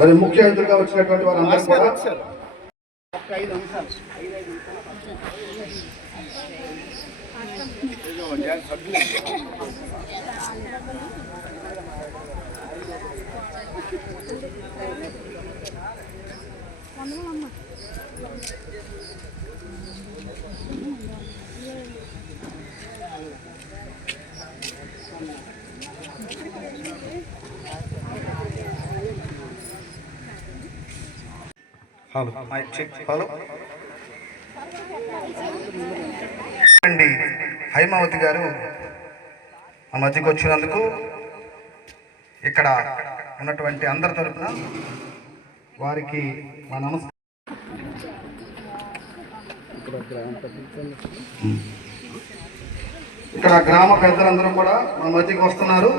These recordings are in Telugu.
మరి ముఖ్య అతిథులుగా వచ్చినటువంటి వారందరూ కూడా హలో మైక్ చెక్ హలో అండి. హైమావతి గారు మా మధ్యకి వచ్చినందుకు ఇక్కడ ఉన్నటువంటి అందరి తరపున వారికి మా నమస్కారం. ఇక్కడ గ్రామ పెద్దలందరూ కూడా మా మధ్యకి వస్తున్నారు.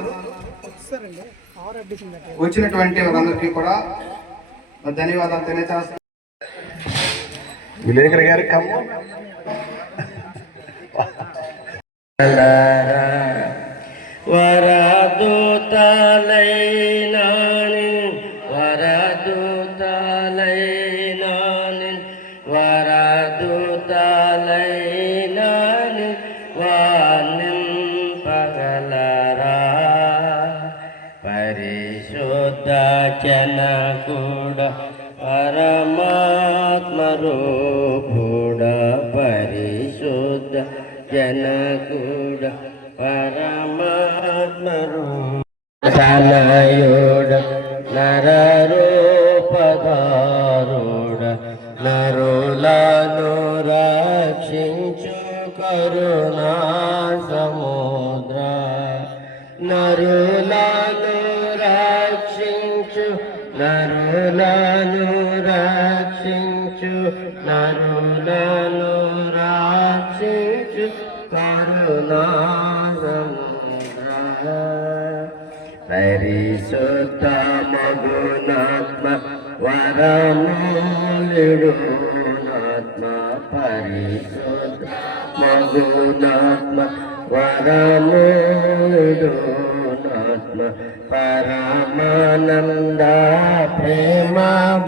వచ్చినటువంటి వారందరికీ కూడా ధన్యవాదాలు తెలియజేస్తాను. విలేకరు గారి కమ్మ వరదూతలైనాని వరదూతలైనాని వరదూతలైనాని వానింపగలరా పరిశుద్ధ జనకుడ పరమాత్మరూపుడ పరిశుద్ధ జనకుడ పరమాత్మరూపుడ నరరూపధారుడ నరులను రక్షించు కరుణా సముద్ర నరులను రక్షించు నరులను రక్షించు నరులను రక్షించు కరుణా సముద్ర పరిశుద్ధ మగునాత్మ వరములుడునాత్మ పరిశుద్ధ మగునాత్మ వరములుడునాత్మ పరమానంద ప్రేమ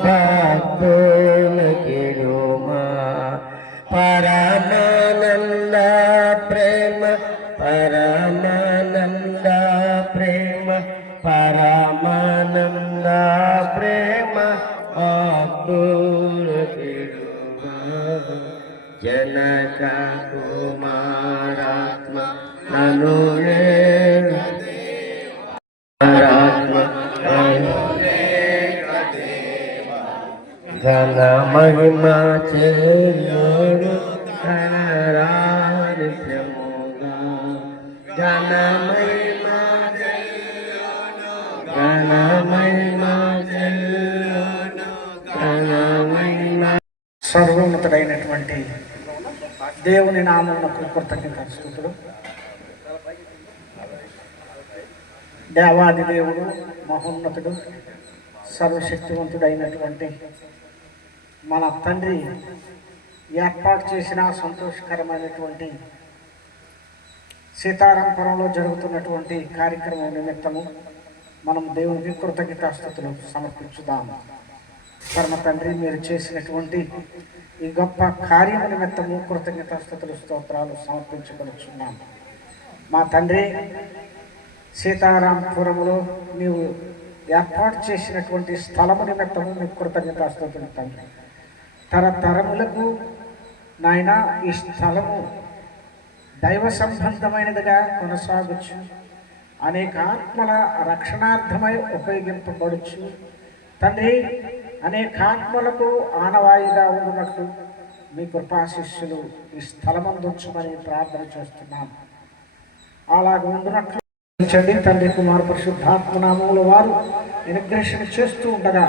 భక్తులకిడుమా పరమానంద ప్రేమ పరమానంద ప్రేమ పరమానంద ప్రేమ భక్తులకిడుమా జనక కుమారాత్మ నను ఘన మహిమ చేయుడు ఘనరాజ్యముగా ఘన మహిమ ఘన మహిమ ఘన మహిమ. సర్వోన్నతుడైనటువంటి దేవుని నామమునకు కృతజ్ఞతాస్తుతులు. దేవాది దేవుడు మహోన్నతుడు సర్వశక్తివంతుడైనటువంటి మన తండ్రి ఏర్పాటు చేసిన సంతోషకరమైనటువంటి సీతారాంపురంలో జరుగుతున్నటువంటి కార్యక్రమం నిమిత్తము మనం దేవునికి కృతజ్ఞతాస్తుతులు సమర్పించుదాము. పరమ తండ్రి, మీరు చేసినటువంటి ఈ గొప్ప కార్యం నిమిత్తము కృతజ్ఞతాస్తుతులు స్తోత్రాలు సమర్పించగలుగుతున్నాము. మా తండ్రి, సీతారాంపురములో నీవు ఏర్పాటు చేసినటువంటి స్థలము నిమిత్తము మీకు కృతజ్ఞతాస్తుతులు తండ్రి. తరతరములకు నాయన ఈ స్థలము దైవ సంబంధమైనదిగా కొనసాగచ్చు, అనేక ఆత్మల రక్షణార్థమై ఉపయోగింపబడచ్చు తండ్రి. అనేక ఆత్మలకు ఆనవాయిగా ఉండునట్లు మీ కృపాశిష్యులు ఈ స్థలమందుంచమని ప్రార్థన చేస్తున్నాము. అలాగ ఉండునట్లు తండ్రి, కుమార పరిశుద్ధాత్మ నామముల వారు ఇనగ్రేషన్ చేస్తూ ఉండగా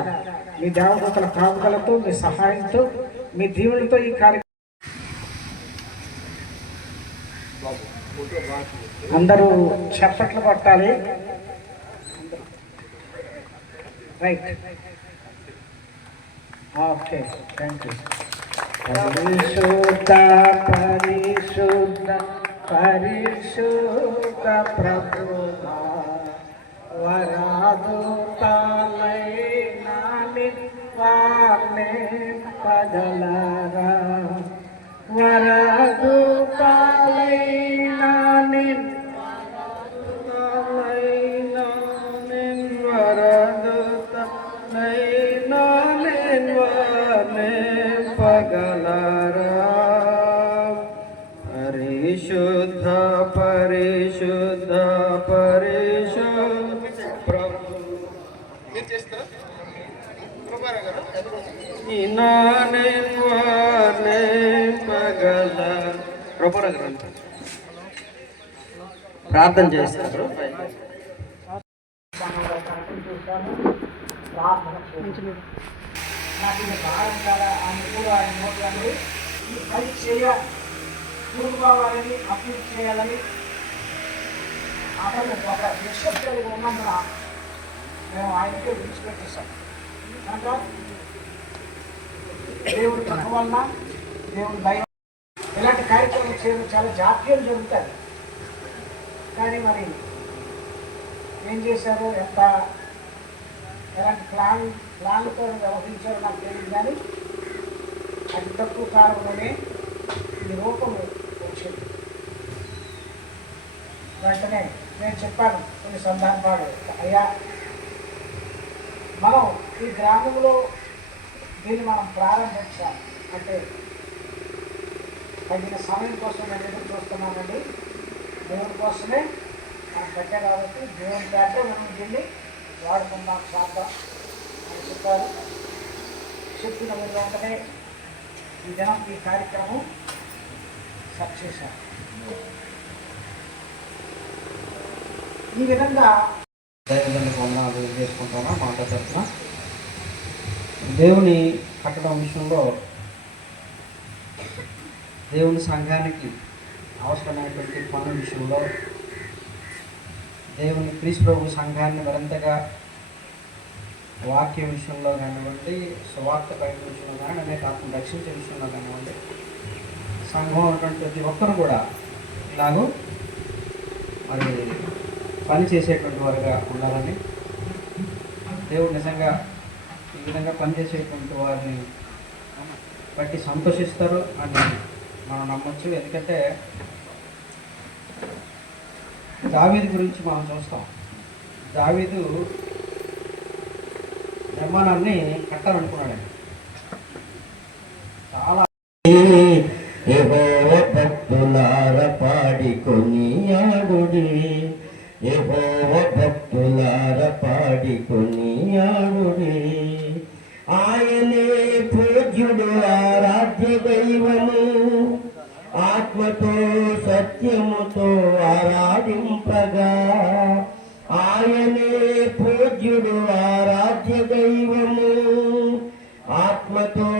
మీ దేవదూతల కాపుదలతో, మీ సహాయంతో, మీ దీవులతో ఈ కార్యక్రమం అందరూ చప్పట్లు పట్టాలి. Right, okay, thank you. పరిశుద్ధ పరిశుద్ధ పరిశుద్ధ ప్రభువా వరదూతలైనా వారిని పగలరా వరదు పాలైన పగలరా పరిశుద్ధ పరిశుద్ధ పరిశుద్ధ ప్రభు ప్రార్థన చేస్తారు. నాకు ఇది భారం కదా అందుకు ఆయన నోట్లండి ఈ పని తూర్పుకోవాలని అభివృద్ధి చేయాలని అతను ఒక నిశ్శబ్దాలు ఉన్నందున మేము ఆయనకే విడిచిపెట్టేశాం కనుక దేవుడి కృప వలన దేవుడి దైవం ఇలాంటి కార్యక్రమం చేయడం చాలా జాతీయం జరుగుతాయి. కానీ మరి ఏం చేశారో ఎలాంటి ప్లాన్లతో వ్యవహరించారో నాకు తెలియదు. కానీ అతి తక్కువ కాలంలోనే ఈ రూపం వచ్చింది. వెంటనే నేను చెప్పాను కొన్ని సందర్భాలు, అయ్యా మనం ఈ గ్రామంలో దీన్ని మనం ప్రారంభించాలి అంటే తగిన సమయం కోసం నేను ఎదురు చూస్తున్నానండి. దేవుని కోసమే మనం పెట్టే కాబట్టి దేవుని పేట మనం దీన్ని వాడుకుందాం సాధ్యం అని చెప్పారు. చెప్పిన వెంటనే ఈ దినం ఈ కార్యక్రమం సెట్ చేశారు. ఈ విధంగా దైవజనులకు వందనాలు చేసుకుంటాను. మాట తరఫున దేవుని కట్టడం విషయంలో దేవుని సంఘానికి అవసరమైనటువంటి పనుల విషయంలో దేవుని క్రీస్తు ప్రభు సంఘాన్ని మరింతగా వాక్య విషయంలో కానివ్వండి, సువార్త బయట విషయంలో కానీ, అనేక ఆత్మను రక్షించే విషయంలో కానివ్వండి, సంఘం ఉన్నటువంటి ప్రతి ఒక్కరు కూడా ఇలాగూ మరి పని చేసేటువంటి వారుగా ఉండాలని, దేవుడు నిజంగా ఈ విధంగా పనిచేసేటువంటి వారిని బట్టి సంతోషిస్తారు అని మనం నమ్మొచ్చు. ఎందుకంటే దావీదు గురించి మనం చూస్తాం. దావీదు నిర్మాణాన్ని కట్టాలనుకున్నాడు. చాలా యెహోవా భక్తులార పాడికొని ఆడుడి, యెహోవా భక్తులార పాడికొని ఆడుడి. ఆయనే పూజ్యుడు ఆరాధ్య దైవము, ఆత్మతో సత్యముతో ఆరాధింపగా. ఆయనే పూజ్యుడు ఆరాధ్య దైవము, ఆత్మతో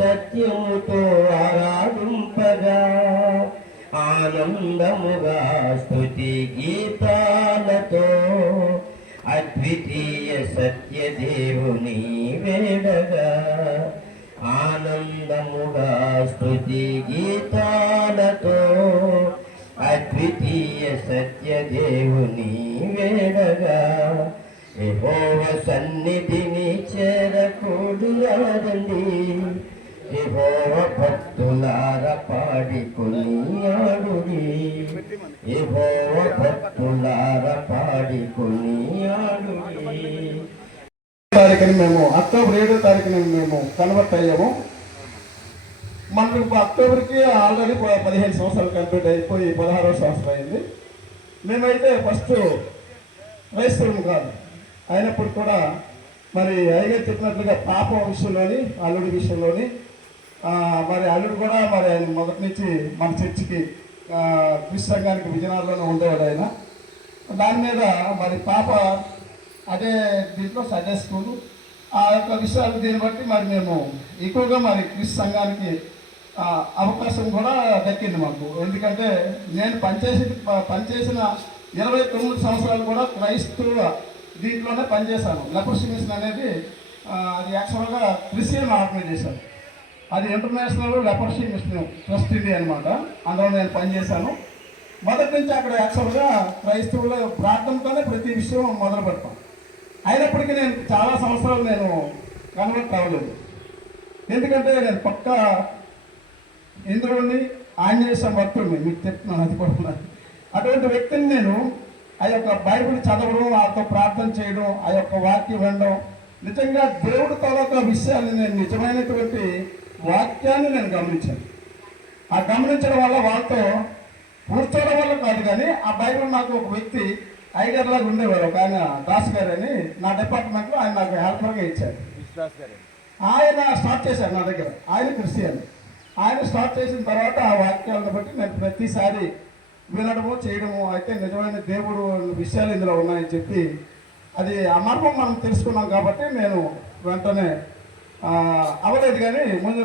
సత్యముతో ఆరాధింపగా. ఆనందముగా స్తుతి గీతాలతో అద్వితీయ సత్య దేవుని వేడగా. ఆనందముగా స్తుతి గీతాలతో అద్వితీయ సత్య దేవుని వేడగా. యెహోవా సన్నిధిని చేరకూడి రాదండి, యెహోవా భక్తులార పాడికొని ఆడుడి, యెహోవా భక్తులార పాడికొని ఆడుడి. తారీఖుని మేము అక్టోబర్ 7వ తారీఖున మేము కన్వర్ట్ అయ్యాము. మనకు అక్టోబర్కి ఆల్రెడీ 15 సంవత్సరాలు కంప్లీట్ అయిపోయి 16వ సంవత్సరం అయింది. మేమైతే ఫస్ట్ క్రైస్తవులు కాదు, అయినప్పుడు కూడా మరి అయిగా చెప్పినట్లుగా పాప విషయంలోని, అల్లుడి విషయంలోని మరి అల్లుడు కూడా మరి ఆయన మొదటి నుంచి మన చర్చికి క్రీస్తు సంఘానికి విజయనగరంలోనే ఉండేవాడు ఆయన. దాని మీద మరి పాప అదే దీంట్లో సండే స్కూలు ఆ యొక్క విషయాలు దీన్ని బట్టి మరి మేము ఎక్కువగా మరి క్రీస్తు సంఘానికి అవకాశం కూడా దక్కింది మాకు. ఎందుకంటే నేను పనిచేసిన 29 సంవత్సరాలు కూడా క్రైస్తవుల దీంట్లోనే పనిచేశాను. లెపర్సీ మిషన్ అనేది అది యాక్చువల్గా క్రిస్టియన్ ఆర్గనైజేషన్, అది international leprosy mission trust India అనమాట. అందులో నేను పనిచేశాను. మొదటి నుంచి అక్కడ యాక్చువల్గా క్రైస్తవుల ప్రార్థనతోనే ప్రతి విషయం మొదలు పెడతాం. అయినప్పటికీ నేను చాలా సంవత్సరాలు నేను కన్వర్ట్ అవ్వలేదు. ఎందుకంటే నేను పక్క ఇంద్రుడిని ఆంజనేయ భక్తుడిని మీకు చెప్తున్నాను, అది కూడా అటువంటి వ్యక్తిని నేను ఆ యొక్క బైబిల్ చదవడం, ఆతో ప్రార్థన చేయడం, ఆ యొక్క వాక్యం వినడం, నిజంగా దేవుడి తాలూకా విషయాన్ని నేను నిజమైనటువంటి వాక్యాన్ని నేను గమనించాను. ఆ గమనించడం వల్ల వాళ్ళతో కూర్చోవడం వల్ల కాదు, కానీ ఆ బైబిల్ నాకు ఒక వ్యక్తి అయ్యగారిలాగా ఉండేవారు, ఒక ఆయన దాస్ గారు అని నా డిపార్ట్మెంట్లో ఆయన నాకు హెల్పర్గా ఇచ్చారు. ఆయన స్టార్ట్ చేశారు నా దగ్గర, ఆయన క్రిస్టియన్. ఆయన స్టార్ట్ చేసిన తర్వాత ఆ వాక్యాలను బట్టి నేను ప్రతిసారి వినడము చేయడము, అయితే నిజమైన దేవుడు విషయాలు ఇందులో ఉన్నాయని చెప్పి అది ఆ మర్మం మనం తెలుసుకున్నాం కాబట్టి నేను వెంటనే అవ్వలేదు. కానీ ముందు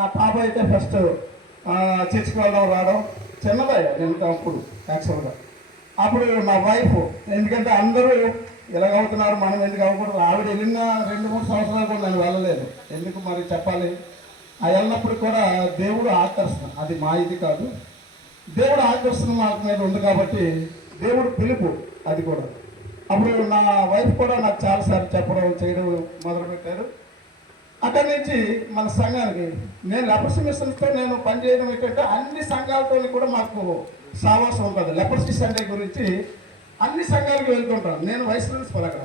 నా పాప అయితే ఫస్ట్ చర్చికి వెళ్ళడం రావడం చిన్నదే నేను అప్పుడు యాక్చువల్గా. అప్పుడు నా వైఫ్, ఎందుకంటే అందరూ ఇలాగవుతున్నారు మనం ఎందుకు అవ్వకూడదు, ఆవిడ వెళ్ళిన 2-3 సంవత్సరాలు కూడా నేను వెళ్ళలేదు, ఎందుకు మరి చెప్పాలి. ఆ వెళ్ళినప్పుడు కూడా దేవుడు ఆకర్షణ, అది మా ఇది కాదు, దేవుడు ఆకర్షణ మా మీద ఉంది కాబట్టి దేవుడు పిలుపు అది కూడా. అప్పుడు నా వైఫ్ కూడా నాకు చాలాసార్లు చెప్పడం చేయడం మొదలుపెట్టారు. అక్కడి నుంచి మన సంఘానికి నేను లెపర్సీ మిషన్స్తో నేను పనిచేయడం ఏంటంటే అన్ని సంఘాలతో కూడా మాకు సావాసం ఉంటుంది. లెపర్సీ సండే గురించి అన్ని సంఘాలకు వెళ్తుంటాను. నేను వైస్ ప్రిన్సిపల్, అక్కడ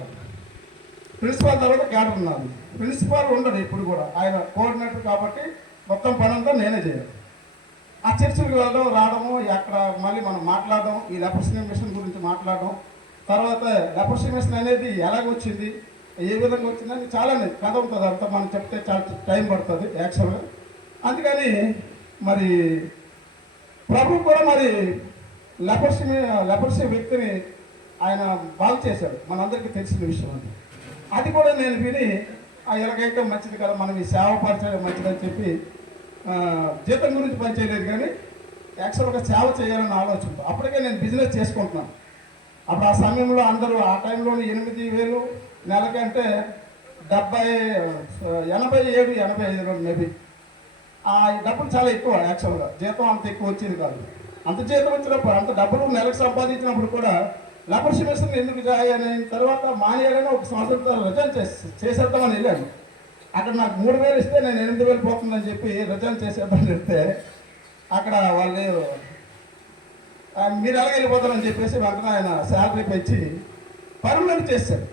ప్రిన్సిపాల్ తర్వాత క్యాడర్ ఉన్నాను. ప్రిన్సిపాల్ ఉండదు ఇప్పుడు కూడా, ఆయన కోఆర్డినేటర్ కాబట్టి మొత్తం పనంతా నేనే చేయాలి. ఆ చర్చిలకు వెళ్ళడం రావడము, అక్కడ మళ్ళీ మనం మాట్లాడడం, ఈ లెపర్సీ మిషన్ గురించి మాట్లాడడం, తర్వాత లెపర్సీ మిషన్ అనేది ఎలాగొచ్చింది, ఏ విధంగా వచ్చిందని చాలా కథ ఉంటుంది, అంతా మనం చెప్తే చాలా టైం పడుతుంది యాక్చువల్గా. అందుకని మరి ప్రభు కూడా మరి లెపర్సీ వ్యక్తిని ఆయన బాగు చేశాడు, మనందరికీ తెలిసిన విషయం అది. అది కూడా నేను విని ఎలాగైతే మంచిది కదా, మనం ఈ సేవ పరిచయం మంచిదని చెప్పి జీతం గురించి పనిచేయలేదు, కానీ యాక్చువల్గా సేవ చేయాలని ఆలోచనతో అప్పటికే నేను బిజినెస్ చేసుకుంటున్నాను. అప్పుడు ఆ సమయంలో అందరూ ఆ టైంలో 8,000 నెలకంటే 87-85 మేబీ. ఆ డబ్బులు చాలా ఎక్కువ, యాక్చువల్గా జీతం అంత ఎక్కువ వచ్చేది కాదు. అంత జీతం వచ్చినప్పుడు, అంత డబ్బులు నెలకు సంపాదించినప్పుడు కూడా లెపర్సీ మిషన్ ఎందుకు జాయిన్ అయిన తర్వాత మానేయాలని 1 సంవత్సరం రిజైన్ చేసేద్దామని వెళ్ళాను. అక్కడ నాకు 3,000 ఇస్తే నేను 8,000 పోతుందని చెప్పి రిజైన్ చేసేద్దామని చెప్తే అక్కడ వాళ్ళు మీరు ఎలాగ వెళ్ళిపోతారని చెప్పేసి వెంటనే ఆయన శాలరీ పెంచి పర్మనెంట్ చేశారు.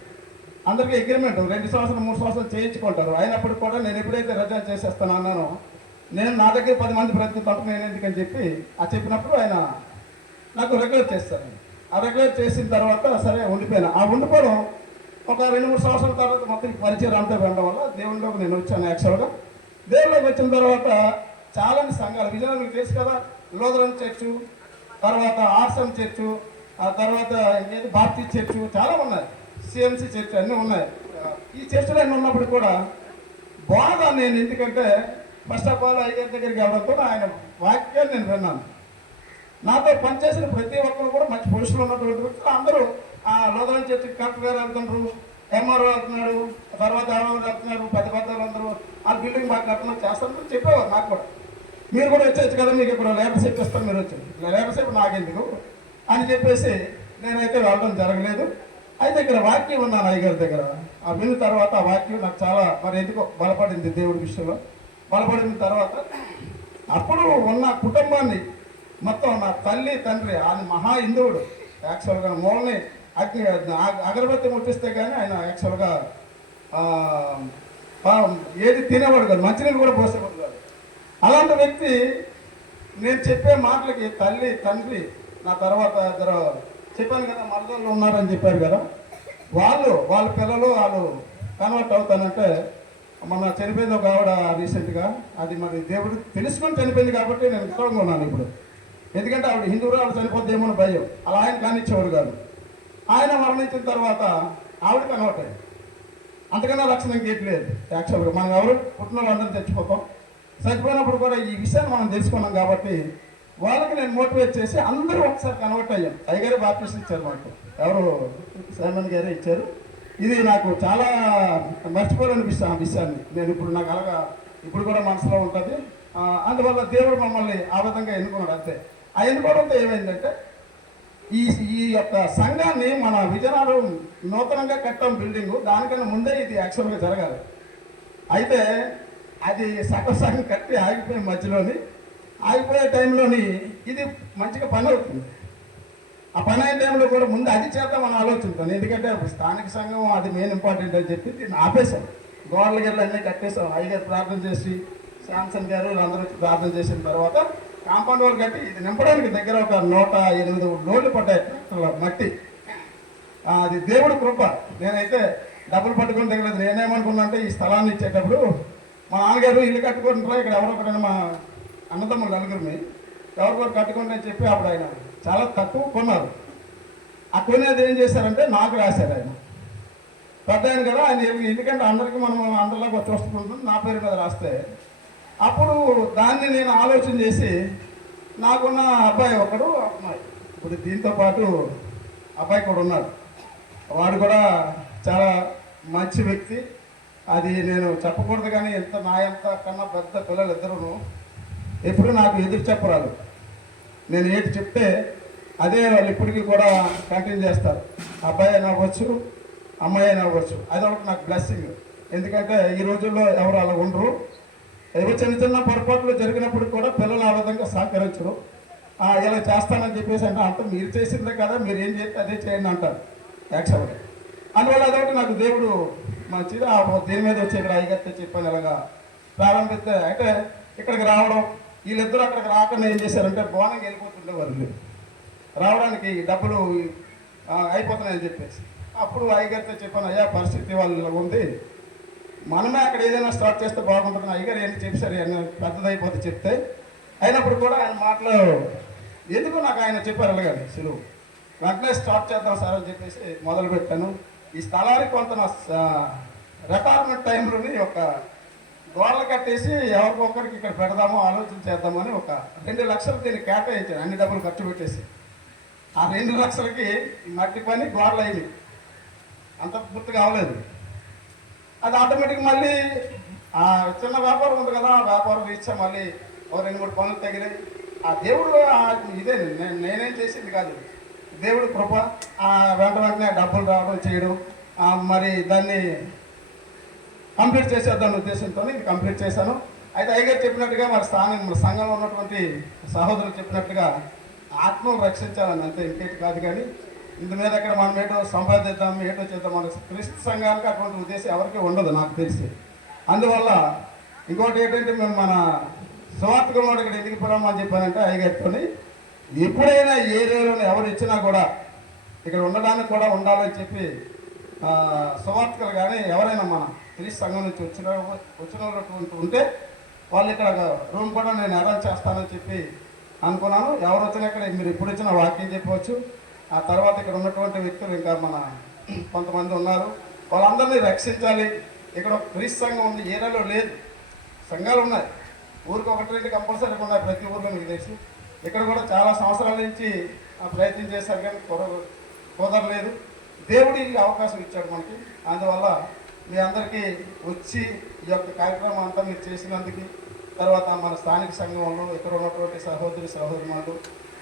అందరికీ అగ్రిమెంట్ 2 సంవత్సరాలు 3 సంవత్సరాలు చేయించుకుంటారు. అయినప్పుడు కూడా నేను ఎప్పుడైతే రిజైన్ చేసేస్తాను అన్నానో, నేను నా దగ్గర 10 మంది బ్రతుకుతాను నేను ఎందుకని చెప్పి చెప్పినప్పుడు ఆయన నాకు రెగ్యులర్ చేస్తారు. ఆ రెగ్యులర్ చేసిన తర్వాత సరే ఉండిపోయాను. ఆ ఉండిపోవడం ఒక 2-3 సంవత్సరాల తర్వాత మొత్తం పరిచయం అంతా వెళ్ళడం వల్ల దేవుళ్ళలోకి నేను వచ్చాను. యాక్చువల్గా దేవుళ్ళలోకి వచ్చిన తర్వాత చాలా సంఘాలు విజయనగరం మీకు తెలుసు కదా, లూథరన్ చర్చు, తర్వాత ఆర్సన్ చర్చు, ఆ తర్వాత బాప్టిస్ట్ చర్చు చాలా ఉన్నాయి, సిఎంసి చర్చ్ అన్నీ ఉన్నాయి. ఈ చర్చలు అన్నీ ఉన్నప్పుడు కూడా బాగా నేను, ఎందుకంటే ఫస్ట్ ఆఫ్ ఆల్ అయ్యగారి దగ్గరికి వెళ్ళడంతో ఆయన వాక్యాన్ని నేను విన్నాను. నాతో పనిచేసిన ప్రతి ఒక్కరు కూడా మంచి పొజిషన్లో ఉన్నటువంటి వ్యక్తులు అందరూ ఆ లూథరన్ చర్చికి కలెక్టర్ గారు వెళ్తున్నారు, ఎంఆర్ఓ వెళ్తున్నాడు, తర్వాత ఎవరో వెళ్తున్నారు, పెద్దలు అందరూ ఆ బిల్డింగ్ మాకు కట్టడం చేస్తారని చెప్పేవారు. నాకు కూడా మీరు కూడా వచ్చేచ్చు కదా, మీకు ఇక్కడ లేబర్ షిప్ ఇస్తాను, మీరు వచ్చారు, లేబర్ షిప్ నాకెందుకు అని చెప్పేసి నేనైతే వెళ్ళడం జరగలేదు. అయితే ఇక్కడ వాక్యం ఉన్నాను అయ్యగారి దగ్గర. ఆ విన్న తర్వాత ఆ వాక్యం నాకు చాలా మరి ఎందుకో బలపడింది, దేవుడి విషయంలో బలపడిన తర్వాత అప్పుడు ఉన్న కుటుంబాన్ని మొత్తం నా తల్లి తండ్రి, ఆయన మహా హిందువుడు యాక్చువల్గా, మూలని అగ్ని అగరబత్తి ముట్టిస్తే కానీ ఆయన యాక్చువల్గా ఏది తినేవాడు కాదు, మంచినీళ్ళు కూడా పోసేవాడు కాదు. అలాంటి వ్యక్తి నేను చెప్పే మాటలకి తల్లి తండ్రి, నా తర్వాత ఇద్దరు చెప్పాను కదా మరదళ్ళు ఉన్నారని చెప్పారు కదా, వాళ్ళ పిల్లలు వాళ్ళు కన్వర్ట్ అవుతానంటే, మన చనిపోయింది ఒక ఆవిడ రీసెంట్గా, అది మరి దేవుడు తెలుసుకొని చనిపోయింది కాబట్టి నేను విశ్వాసంగా ఉన్నాను ఇప్పుడు. ఎందుకంటే ఆవిడ హిందువులు, ఆవిడ చనిపోద్దేమో అని భయం, అలా ఆయన కానిచ్చేవాడు కాదు. ఆయన మరణించిన తర్వాత ఆవిడ కన్వర్ట్ అయ్యింది. అంతకన్నా రక్షణ ఇంకేట్లేదు యాక్చువల్గా. మనం ఎవరు పుట్టిన వాళ్ళు అందరం చచ్చిపోతాం, చచ్చిపోయినప్పుడు కూడా ఈ విషయాన్ని మనం తెలుసుకున్నాం కాబట్టి వాళ్ళకి నేను మోటివేట్ చేసి అందరూ ఒకసారి కన్వర్ట్ అయ్యాం. అయ్యగారే బాప్టిస్ట్ ఇచ్చారు మాకు, ఎవరు సైమన్ గారే ఇచ్చారు. ఇది నాకు చాలా మర్చిపోలేని ఆ విషయాన్ని నేను ఇప్పుడు నాకు అలాగా ఇప్పుడు కూడా మనసులో ఉంటుంది. అందువల్ల దేవుడు మమ్మల్ని ఆ విధంగా ఎన్నుకున్నాడు అంతే. ఆ ఎన్నుకోవడంతో ఏమైందంటే ఈ ఈ యొక్క సంఘాన్ని మన విజయనగరం నూతనంగా కట్టాం బిల్డింగు, దానికన్నా ముందే ఇది యాక్చువల్గా జరగాలి. అయితే అది సగం సగం కట్టి ఆగిపోయే మధ్యలోని, ఆగిపోయే టైంలోని ఇది మంచిగా పని అవుతుంది. ఆ పని అయిన టైంలో కూడా ముందు అది చేద్దామని ఆలోచించాను. ఎందుకంటే స్థానిక సంఘం అది మెయిన్ ఇంపార్టెంట్ అని చెప్పి దీన్ని ఆపేశాం. గోడల గిళ్ళు అన్నీ కట్టేసాం. అయ్యగారు ప్రార్థన చేసి, శాంసన్ గారు అందరూ ప్రార్థన చేసిన తర్వాత కాంపౌండ్ వాల్ కట్టి ఇది నింపడానికి దగ్గర ఒక 108 లోడ్లు పడ్డాయి మట్టి. అది దేవుడు కృప. నేనైతే డబ్బులు పట్టుకుని దగ్గర నేనేమనుకున్నా అంటే ఈ స్థలాన్ని ఇచ్చేటప్పుడు మా నాన్నగారు ఇల్లు కట్టుకుంటారా ఇక్కడ ఎవరో ఒకరైనా మా అన్నదమ్ములు నలుగురిని ఎవరికొకరు కట్టుకుంటే అని చెప్పి అప్పుడు ఆయన చాలా తక్కువ కొన్నారు. ఆ కొనేది ఏం చేశారంటే నాకు రాశారు. ఆయన పెద్ద ఆయన కదా, ఆయన ఎందుకంటే అందరికీ మనం అందరిలాగా వచ్చి వస్తుంటుంది, నా పేరు మీద రాస్తే అప్పుడు దాన్ని నేను ఆలోచన చేసి నాకున్న అబ్బాయి ఒకడు అమ్మాయి, ఇప్పుడు దీంతో పాటు అబ్బాయి కూడా ఉన్నాడు. వాడు కూడా చాలా మంచి వ్యక్తి. అది నేను చెప్పకూడదు కానీ నా ఎంత కన్నా పెద్ద పిల్లలు ఇద్దరును ఎప్పుడు నాకు ఎదురు చెప్పరాలు. నేను ఏంటి చెప్తే అదే వాళ్ళు ఇప్పటికీ కూడా కంటిన్యూ చేస్తారు. అబ్బాయి అయినా అవ్వచ్చు, అమ్మాయి అయినా అవ్వచ్చు. అది ఒకటి నాకు బ్లెస్సింగ్. ఎందుకంటే ఈ రోజుల్లో ఎవరు అలా ఉండరు. ఏవో చిన్న చిన్న పొరపాట్లు జరిగినప్పుడు కూడా పిల్లలు ఆ విధంగా సహకరించరు. ఇలా చేస్తానని చెప్పేసి అంటే మీరు చేసిందే కదా, మీరు ఏం చేస్తే అదే చేయండి అంటారు యాక్చువల్గా. అందువల్ల అదొకటి నాకు దేవుడు మంచిది. దీని మీద వచ్చి ఇక్కడ అయ్యగారితో చెప్పాను ఇలాగా ప్రారంభిస్తే. అయితే ఇక్కడికి రావడం, వీళ్ళిద్దరూ అక్కడికి రాకుండా ఏం చేశారంటే బోనంగా వెళ్ళిపోతుండేవారు. రావడానికి డబ్బులు అయిపోతున్నాయని చెప్పేసి అప్పుడు అయ్యగారితో చెప్పాను, అయ్యా పరిస్థితి వాళ్ళు ఉంది, మనమే అక్కడ ఏదైనా స్టార్ట్ చేస్తే బాగుంటుంది. అయ్యగారు ఏంటి చెప్పారు, పెద్దదైపోతే చెప్తే అయినప్పుడు కూడా ఆయన మాటలు ఎందుకు నాకు ఆయన చెప్పారు అలాగని సులువు వెంటనే స్టార్ట్ చేద్దాం సార్ అని చెప్పేసి మొదలుపెట్టాను. ఈ స్థలానికి కొంత నా రిటైర్మెంట్ టైంలోని ఒక గోడలు కట్టేసి ఎవరికొకరికి ఇక్కడ పెడదామో ఆలోచన చేద్దామని ఒక 2 లక్షలు దీన్ని కేటాయించాను. అన్ని డబ్బులు ఖర్చు పెట్టేసి ఆ 2 లక్షలకి మట్టి పని గోడలు అయింది. అంత పూర్తిగా అవ్వలేదు. అది ఆటోమేటిక్ మళ్ళీ ఆ చిన్న వ్యాపారం ఉంది కదా, ఆ వ్యాపారం ఇచ్చా మళ్ళీ ఒక 2-3 పనులు తగిలాయి. ఆ దేవుడు ఇదే నేనేం చేసింది కాదు, దేవుడు కృప. వెంటనే డబ్బులు రావడం చేయడం, మరి దాన్ని కంప్లీట్ చేసేద్దాని ఉద్దేశంతో ఇది కంప్లీట్ చేశాను. అయితే అయ్యగారు చెప్పినట్టుగా మరి మన సంఘంలో ఉన్నటువంటి సహోదరులు చెప్పినట్టుగా ఆత్మను రక్షించాలని అంతే, ఇంకేటి కాదు. కానీ ఇంత మీద ఇక్కడ మనం ఏటో సంపాదిద్దాం, ఏటో చేద్దాం, మన క్రీస్తు సంఘానికి అటువంటి ఉద్దేశం ఎవరికి ఉండదు నాకు తెలిసి. అందువల్ల ఇంకోటి ఏంటంటే మేము మన సువార్తకుడు ఇక్కడ ఎందుకు పోవడం చెప్పానంటే అయ్యగారితో ఎప్పుడైనా ఏరియాలోనే ఎవరు ఇచ్చినా కూడా ఇక్కడ ఉండడానికి కూడా ఉండాలని చెప్పి సువార్తకులు కానీ ఎవరైనా మన క్రీస్తు సంఘం నుంచి వచ్చినటువంటి ఉంటే వాళ్ళు ఇక్కడ రూమ్ కూడా నేను అరేంజ్ చేస్తానని చెప్పి అనుకున్నాను. ఎవరు వచ్చినా ఇక్కడ మీరు ఎప్పుడు వచ్చినా వాక్యం చెప్పవచ్చు. ఆ తర్వాత ఇక్కడ ఉన్నటువంటి వ్యక్తులు ఇంకా మన కొంతమంది ఉన్నారు, వాళ్ళందరినీ రక్షించాలి. ఇక్కడ ఒక క్రీస్తు సంఘం ఉంది, ఏరియాలో లేదు. సంఘాలు ఉన్నాయి, ఊరికి 1-2 కంపల్సరీగా ఉన్నాయి ప్రతి ఊరిలో, మీకు తెలుసు. ఇక్కడ కూడా చాలా సంవత్సరాల నుంచి ప్రయత్నం చేశారు కానీ కుదరలేదు. దేవుడు ఈ అవకాశం ఇచ్చాడు మనకి. అందువల్ల మీ అందరికీ వచ్చి ఈ యొక్క కార్యక్రమం అంతా మీరు చేసినందుకు, తర్వాత మన స్థానిక సంఘంలో ఇక్కడ ఉన్నటువంటి సహోదరులు,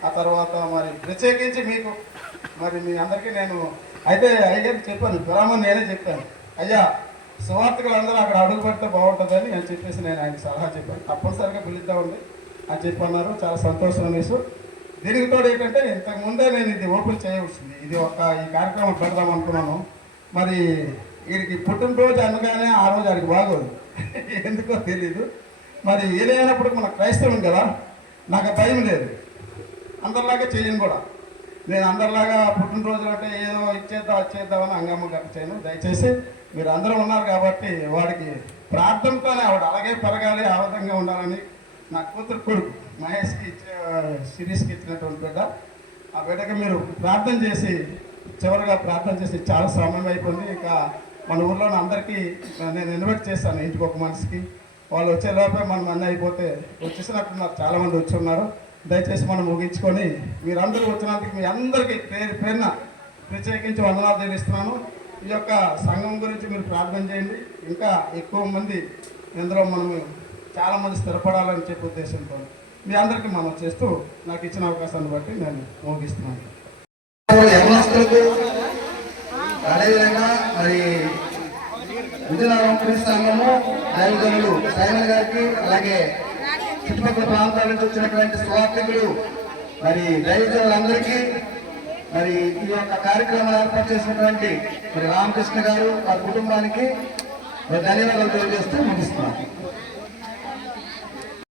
ఆ తర్వాత మరి ప్రత్యేకించి మీకు మరి మీ అందరికీ నేను అయితే అయ్యగారికి చెప్పాను, విరామం నేనే చెప్పాను, అయ్యా సువార్తకులు అందరూ అక్కడ అడుగు పెడితే బాగుంటుందని అని చెప్పేసి నేను ఆయనకు సలహా చెప్పాను. తప్పనిసరిగా పిలుద్దామండి అని చెప్పన్నారు. చాలా సంతోషం అనేసి. దీనికి తోడు ఏంటంటే ఇంతకుముందే నేను ఇది ఓపెన్ చేయవలసింది, ఇది ఈ కార్యక్రమం పెడదాం అనుకున్నాను. మరి వీడికి పుట్టినరోజు అనగానే ఆ రోజు ఆడికి బాగోదు, ఎందుకో తెలీదు. మరి ఏదైనప్పుడు మన క్రైస్తవం కదా, నాకు భయం లేదు, అందరిలాగా చేయను కూడా. నేను అందరిలాగా పుట్టినరోజులు అంటే ఏదో ఇచ్చేద్దాం వచ్చేద్దామని హంగామా గట్ట చేయను. దయచేసి మీరు అందరూ ఉన్నారు కాబట్టి వాడికి ప్రార్థనతోనే ఆవిడ అలాగే పెరగాలి, ఆ విధంగా ఉండాలని నా కూతురు కొడుకు మహేష్కి సిరీస్కి ఇచ్చినటువంటి బిడ్డ, ఆ బిడ్డకి మీరు ప్రార్థన చేసి చివరిగా ప్రార్థన చేసి చాలా సమయం అయిపోయింది. ఇంకా మన ఊర్లో అందరికీ నేను ఇన్వైట్ చేశాను, ఇంటికి ఒక మనిషికి. వాళ్ళు వచ్చేలోపే మనం అన్నీ అయిపోతే వచ్చేసినట్టున్నారు, చాలామంది వచ్చి ఉన్నారు. దయచేసి మనం ముగించుకొని మీరందరూ వచ్చినందుకు మీ అందరికీ పేరున ప్రత్యేకించి వందనాలు తెలుస్తున్నాను. ఈ యొక్క సంఘం గురించి మీరు ప్రార్థన చేయండి. ఇంకా ఎక్కువ మంది ఇందులో మనము చాలామంది స్థిరపడాలని చెప్పే ఉద్దేశంతో మీ అందరికీ మనం చేస్తూ నాకు ఇచ్చిన అవకాశాన్ని బట్టి నేను ముగిస్తున్నాను. యవనస్తులకు అదేవిధంగా మరి విజయనగరం పులిస్ సంఘము దైవజనులు సైమన్ గారికి, అలాగే చుట్టుపక్కల ప్రాంతాల నుంచి వచ్చినటువంటి స్వార్థకులు మరి దైవజనులందరికీ మరి ఈ యొక్క కార్యక్రమం ఏర్పాటు చేసినటువంటి మరి రామకృష్ణ గారు వారి కుటుంబానికి ధన్యవాదాలు తెలియజేస్తూ ముగిస్తున్నాను.